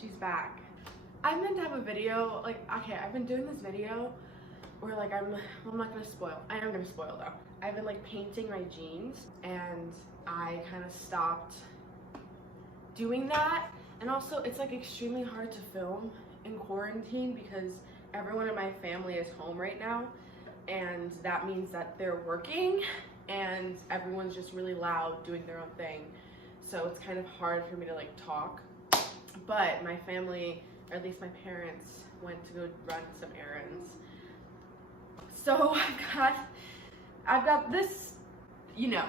she's back. I meant to have a video, like, okay, I've been doing this video where like I'm not gonna spoil. I am gonna spoil though. I've been like painting my jeans and I kind of stopped doing that. And also it's like extremely hard to film in quarantine because everyone in my family is home right now, and that means that they're working and everyone's just really loud doing their own thing. So it's kind of hard for me to like talk. But my family, or at least my parents, went to go run some errands. So I've got this, you know,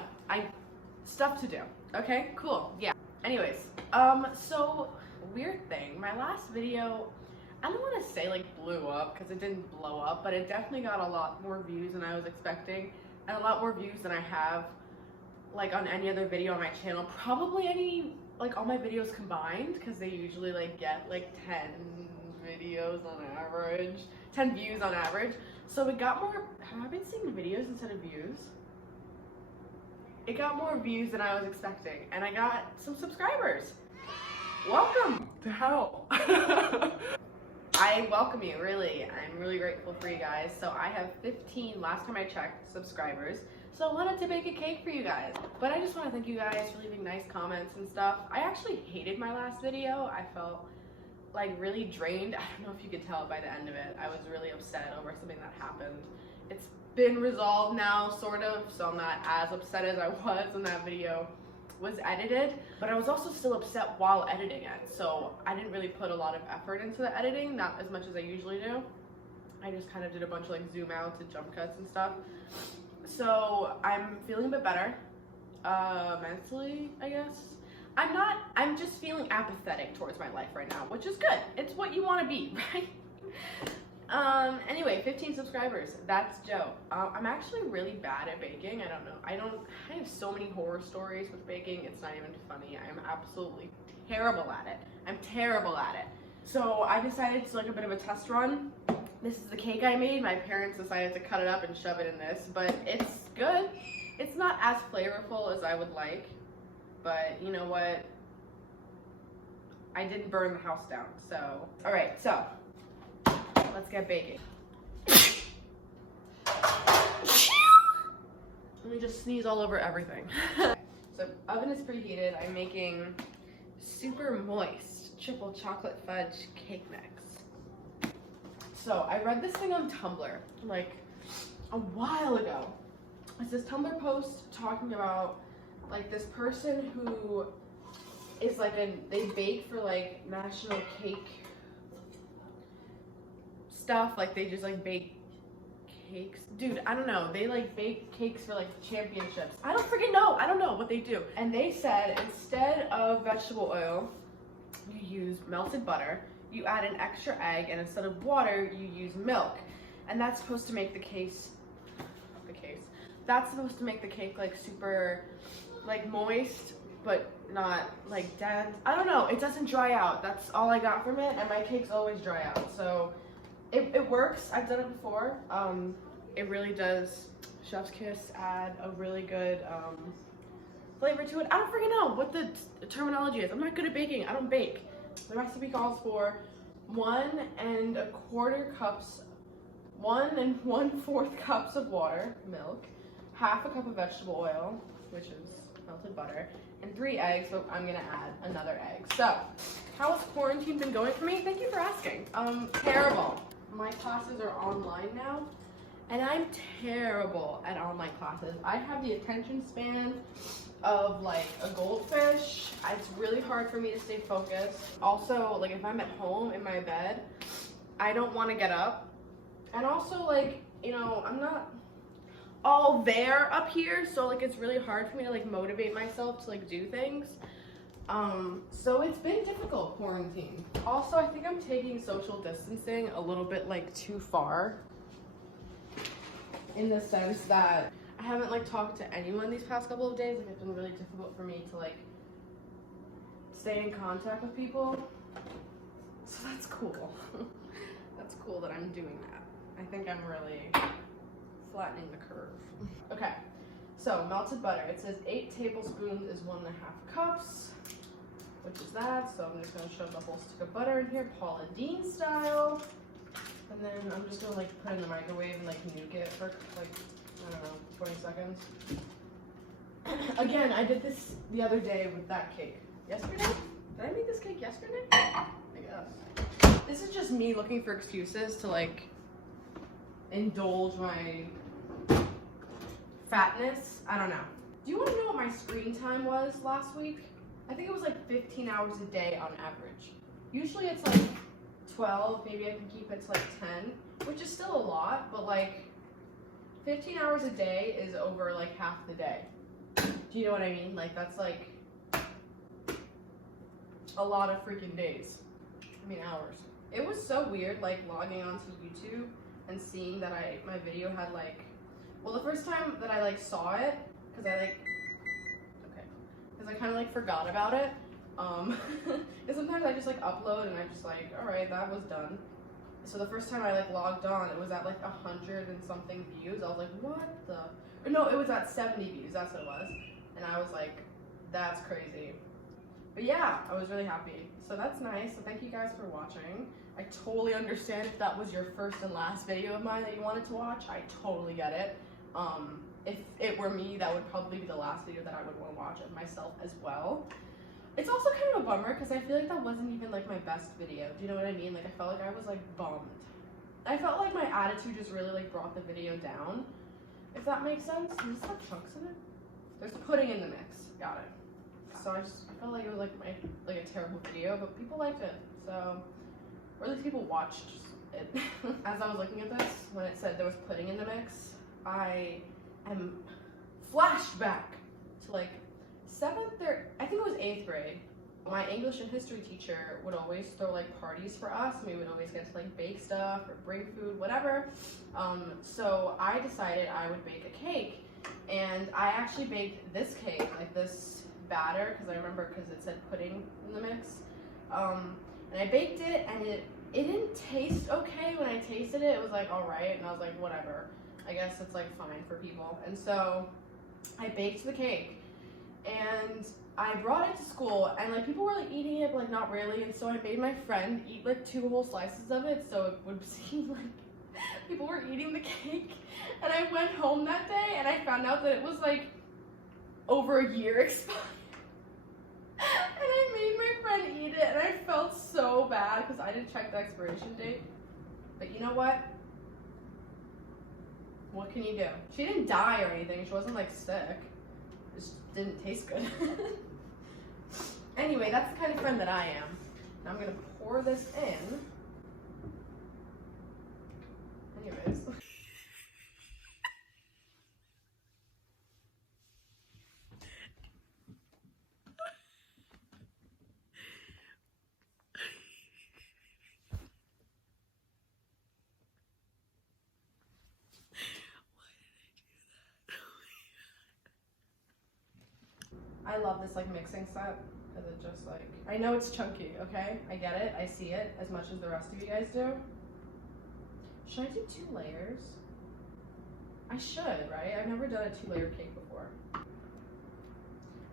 stuff to do. Okay, cool, yeah. Anyways, so weird thing, my last video, I don't want to say like blew up because it didn't blow up, but it definitely got a lot more views than I was expecting, and a lot more views than I have like on any other video on my channel, probably any, like all my videos combined, because they usually like get like 10 videos on average, 10 views on average. So it got more, have I been seeing videos instead of views? It got more views than I was expecting, and I got some subscribers. Welcome to hell. I welcome you, really. I'm really grateful for you guys. So I have 15, last time I checked, subscribers. So I wanted to bake a cake for you guys. But I just want to thank you guys for leaving nice comments and stuff. I actually hated my last video. I felt like really drained. I don't know if you could tell by the end of it. I was really upset over something that happened. It's been resolved now, sort of, so I'm not as upset as I was when that video was edited. But I was also still upset while editing it, so I didn't really put a lot of effort into the editing, not as much as I usually do. I just kind of did a bunch of like zoom outs and jump cuts and stuff. So I'm feeling a bit better, mentally, I guess. I'm just feeling apathetic towards my life right now, which is good. It's what you want to be, right? Anyway, 15 subscribers, that's Joe. I'm actually really bad at baking. I have so many horror stories with baking, it's not even funny. I'm absolutely terrible at it. I'm terrible at it. So I decided to like a bit of a test run. This is the cake I made. My parents decided to cut it up and shove it in this, but it's good. It's not as flavorful as I would like, but you know what? I didn't burn the house down, so. All right, so let's get baking. Let me just sneeze all over everything. So oven is preheated. I'm making super moist triple chocolate fudge cake mix. So I read this thing on Tumblr like a while ago. It's this Tumblr post talking about like this person who is like they bake for like national cake stuff, like they just like bake cakes. Dude, I don't know. They like bake cakes for like championships. I don't freaking know. I don't know what they do. And they said instead of vegetable oil, you use melted butter, you add an extra egg, and instead of water, you use milk. And that's supposed to make the that's supposed to make the cake like super like moist, but not like dense. I don't know. It doesn't dry out. That's all I got from it, and my cakes always dry out. So it works. I've done it before. It really does. Chef's kiss, add a really good flavor to it. I don't freaking know what the terminology is. I'm not good at baking. I don't bake. The recipe calls for 1 1/4 cups, 1 1/4 cups of water, milk, half a cup of vegetable oil, which is melted butter, and 3 eggs, so I'm gonna add another egg. So, how has quarantine been going for me? Thank you for asking. Terrible. My classes are online now, and I'm terrible at online classes. I have the attention span of like a goldfish. It's really hard for me to stay focused. Also, like if I'm at home in my bed, I don't want to get up. And also like, you know, I'm not all there up here, so like it's really hard for me to like motivate myself to like do things. So it's been difficult, quarantine. Also, I think I'm taking social distancing a little bit like too far, in the sense that I haven't like talked to anyone these past couple of days. Like it's been really difficult for me to like stay in contact with people. So that's cool. That's cool that I'm doing that. I think I'm really flattening the curve. Okay, so melted butter. It says 8 tablespoons is 1 1/2 cups, which is that, so I'm just gonna shove the whole stick of butter in here, Paula Deen style. And then I'm just gonna like put it in the microwave and like nuke it for like, I don't know, 20 seconds. Again, I did this the other day with that cake. Yesterday? Did I make this cake yesterday? I guess. This is just me looking for excuses to like indulge my fatness. I don't know. Do you want to know what my screen time was last week? I think it was like 15 hours a day on average. Usually it's like 12, maybe I can keep it to like 10, which is still a lot, but like 15 hours a day is over like half the day. Do you know what I mean? Like that's like a lot of freaking days. I mean hours. It was so weird like logging onto YouTube and seeing that my video had like, well, the first time that I like saw it, because I kind of like forgot about it. And sometimes I just like upload and I'm just like, all right, that was done. So the first time I like logged on, it was at like 100 and something views. I was like, what the? Or no, it was at 70 views. That's what it was. And I was like, that's crazy. But yeah, I was really happy. So that's nice. So thank you guys for watching. I totally understand if that was your first and last video of mine that you wanted to watch. I totally get it. If it were me, that would probably be the last video that I would want to watch of myself as well. It's also kind of a bummer because I feel like that wasn't even like my best video. Do you know what I mean? Like I felt like I was like bummed. I felt like my attitude just really like brought the video down. If that makes sense. Does this have chunks in it? There's pudding in the mix. Got it. So I felt like it was like a terrible video, but people liked it. So, or at least people watched it. As I was looking at this, when it said there was pudding in the mix, I am flashed back to like 7th or I think it was 8th grade. My English and history teacher would always throw like parties for us, and we would always get to like bake stuff or bring food, whatever. So I decided I would bake a cake, and I actually baked this cake, like this batter, because I remember because it said pudding in the mix. And I baked it, and it didn't taste okay. When I tasted it, it was like all right, and I was like whatever. I guess it's like fine for people. And so I baked the cake. And I brought it to school, and like people were like eating it, but like not really. And so I made my friend eat like 2 whole slices of it, so it would seem like people were eating the cake. And I went home that day, and I found out that it was like over a year expired. And I made my friend eat it, and I felt so bad because I didn't check the expiration date. But you know what? What can you do? She didn't die or anything. She wasn't like sick. Just didn't taste good. Anyway, that's the kind of friend that I am. Now I'm gonna pour this in. Anyways. I love this like mixing set because it just like, I know it's chunky, okay? I get it, I see it as much as the rest of you guys do. Should I do 2 layers? I should, right? I've never done a 2-layer cake before.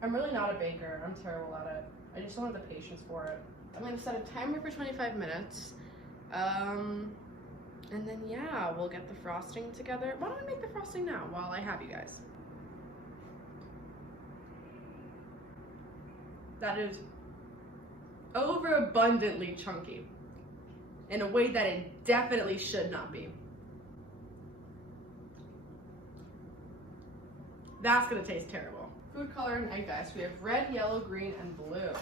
I'm really not a baker, I'm terrible at it. I just don't have the patience for it. I'm gonna set a timer for 25 minutes. And then yeah, we'll get the frosting together. Why don't I make the frosting now while I have you guys? That is overabundantly chunky in a way that it definitely should not be. That's gonna taste terrible. Food coloring egg dice. We have red, yellow, green, and blue.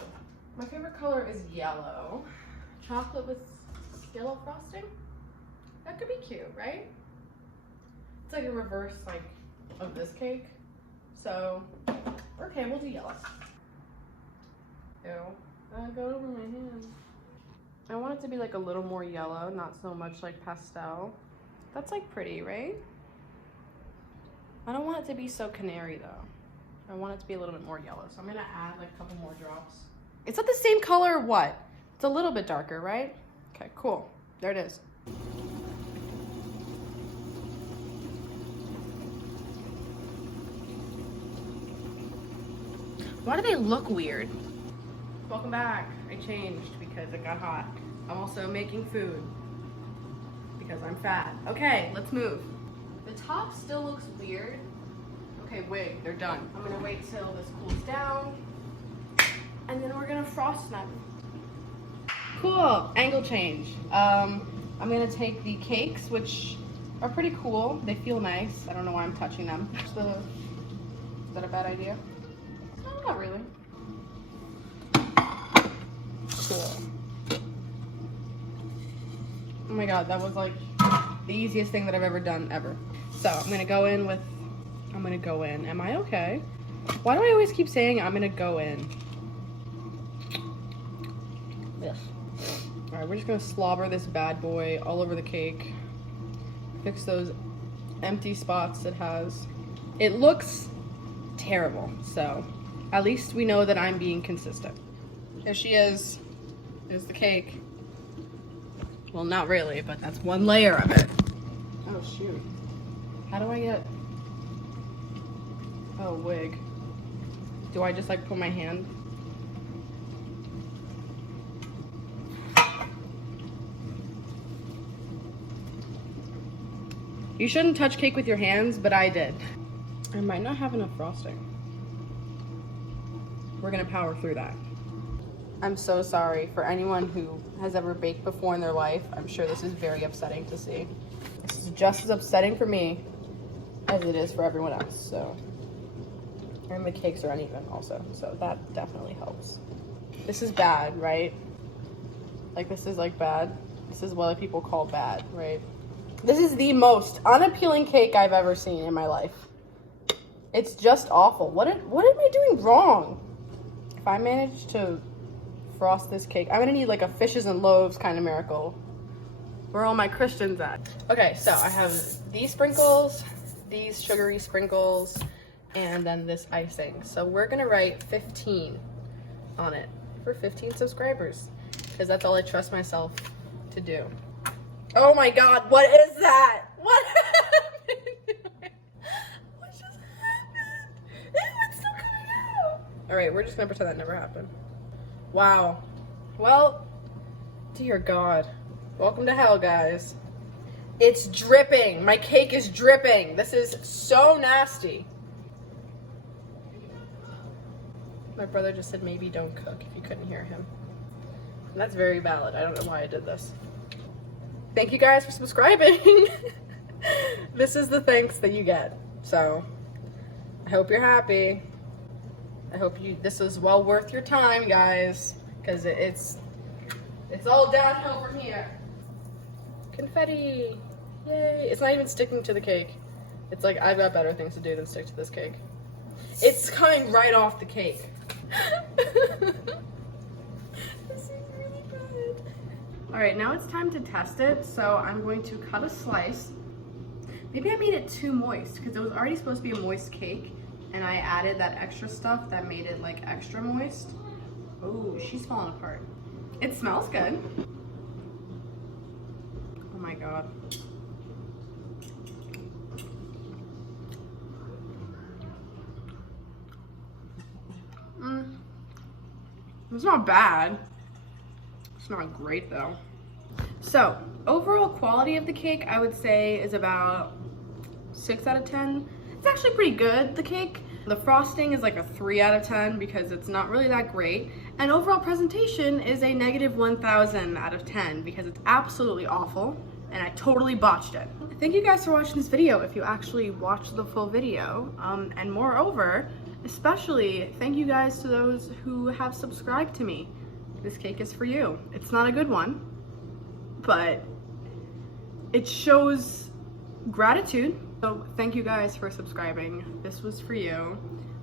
My favorite color is yellow. Chocolate with yellow frosting? That could be cute, right? It's like a reverse like of this cake. So, okay, we'll do yellow. That got over my hand. I want it to be like a little more yellow, not so much like pastel. That's like pretty, right? I don't want it to be so canary though. I want it to be a little bit more yellow. So I'm gonna add like a couple more drops. Is that the same color or what? It's a little bit darker, right? Okay, cool. There it is. Why do they look weird? Welcome back. I changed because it got hot. I'm also making food because I'm fat. Okay, let's move. The top still looks weird. Okay, wait, they're done. I'm gonna wait till this cools down and then we're gonna frost them. Cool, angle change. I'm gonna take the cakes, which are pretty cool. They feel nice. I don't know why I'm touching them. Is that a bad idea? No, not really. Cool. Oh my god, that was like the easiest thing that I've ever done ever. So I'm gonna go in. Am I okay? Why do I always keep saying I'm gonna go in? Yes. Alright, we're just gonna slobber this bad boy all over the cake. Fix those empty spots it has. It looks terrible, so at least we know that I'm being consistent. Here she is. There's the cake. Well, not really, but that's one layer of it. Oh, shoot. How do I get... Oh, wig. Do I just, like, put my hand? You shouldn't touch cake with your hands, but I did. I might not have enough frosting. We're gonna power through that. I'm so sorry for anyone who has ever baked before in their life. I'm sure this is very upsetting to see. This is just as upsetting for me as it is for everyone else, so. And the cakes are uneven also, so that definitely helps. This is bad, right? Like, this is like bad. This is what people call bad, right? This is the most unappealing cake I've ever seen in my life. It's just awful. What am I doing wrong? If I manage to frost this cake, I'm gonna need like a fishes and loaves kind of miracle. Where are all my Christians at? Okay, so I have these sprinkles, these sugary sprinkles, and then this icing. So we're gonna write 15 on it for 15 subscribers, because that's all I trust myself to do. Oh my god, what is that? What happened? What just happened? It's still coming out. Alright, we're just gonna pretend that never happened. Wow. Well, dear God. Welcome to hell, guys. It's dripping. My cake is dripping. This is so nasty. My brother just said maybe don't cook if you couldn't hear him. And that's very valid. I don't know why I did this. Thank you guys for subscribing. This is the thanks that you get. So, I hope you're happy. I hope this is well worth your time, guys, because it's all downhill from here. Confetti, yay. It's not even sticking to the cake. It's like, I've got better things to do than stick to this cake. It's coming right off the cake. This is really bad. All right, now it's time to test it. So I'm going to cut a slice. Maybe I made it too moist because it was already supposed to be a moist cake. And I added that extra stuff that made it like extra moist. Oh, she's falling apart. It smells good. Oh my god. It's not bad. It's not great though. So, overall quality of the cake, I would say is about 6 out of 10. It's actually pretty good, the cake. The frosting is like a 3 out of 10 because it's not really that great. And overall presentation is a negative 1,000 out of 10 because it's absolutely awful and I totally botched it. Thank you guys for watching this video if you actually watched the full video. And moreover, especially thank you guys to those who have subscribed to me. This cake is for you. It's not a good one, but it shows gratitude. So thank you guys for subscribing. This was for you.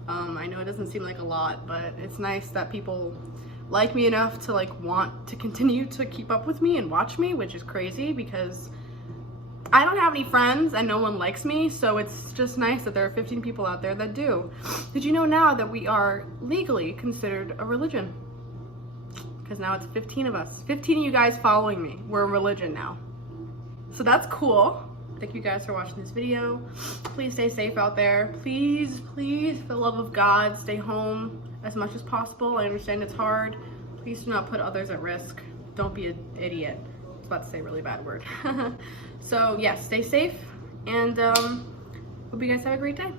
I know it doesn't seem like a lot, but it's nice that people like me enough to like want to continue to keep up with me and watch me, which is crazy because I don't have any friends and no one likes me, so it's just nice that there are 15 people out there that do. Did you know now that we are legally considered a religion? Because now it's 15 of us. 15 of you guys following me. We're a religion now. So that's cool. Thank you guys for watching this video. Please stay safe out there. Please, please, for the love of God, stay home as much as possible. I understand it's hard. Please do not put others at risk. Don't be an idiot. I was about to say a really bad word. So yeah, stay safe, and hope you guys have a great day.